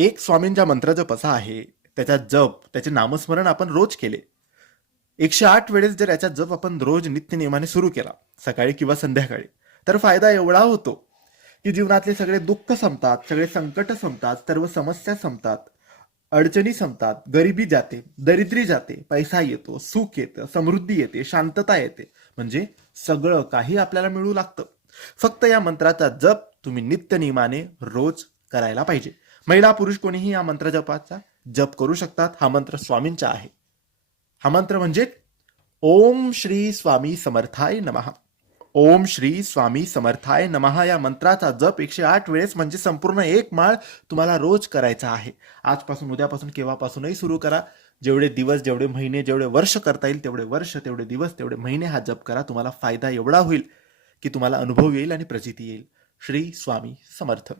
एक स्वामींचा मंत्र जप असा आहे, त्याचा जप, त्याचे नामस्मरण आपण रोज केले. 108 वेळेस जर याचा जप आपण रोज नित्यनियमाने सुरू केला, सकाळी किंवा संध्याकाळी, तर फायदा एवढा होतो की जीवनातले सगळे दुःख संपतात, सगळे संकट संपतात, सर्व समस्या संपतात, अडचणी संपतात, गरिबी जाते, दरिद्री जाते, पैसा येतो, सुख येतं, समृद्धी येते, शांतता येते. म्हणजे सगळं काही आपल्याला मिळू लागतं. फक्त या मंत्राचा जप तुम्ही नित्यनियमाने रोज करायला पाहिजे. महिला पुरुष कोणीही या मंत्र जपाचा जप करू शकतात. हा मंत्र स्वामींचा आहे. हा मंत्र म्हणजे ओम श्री स्वामी समर्थाय नमः. ओम श्री स्वामी समर्थाय नमः या मंत्राचा जप 108 वेळेस म्हणजे संपूर्ण एक माळ तुम्हाला रोज करायचा आहे. आजपासून, उद्यापासून, केव्हापासूनही सुरू करा. जेवढे दिवस, जेवढे महिने, जेवढे वर्ष करता येईल तेवढे वर्ष, तेवढे दिवस, तेवढे महिने हा जप करा. तुम्हाला फायदा एवढा होईल की तुम्हाला अनुभव येईल आणि प्रचिती येईल. श्री स्वामी समर्थ.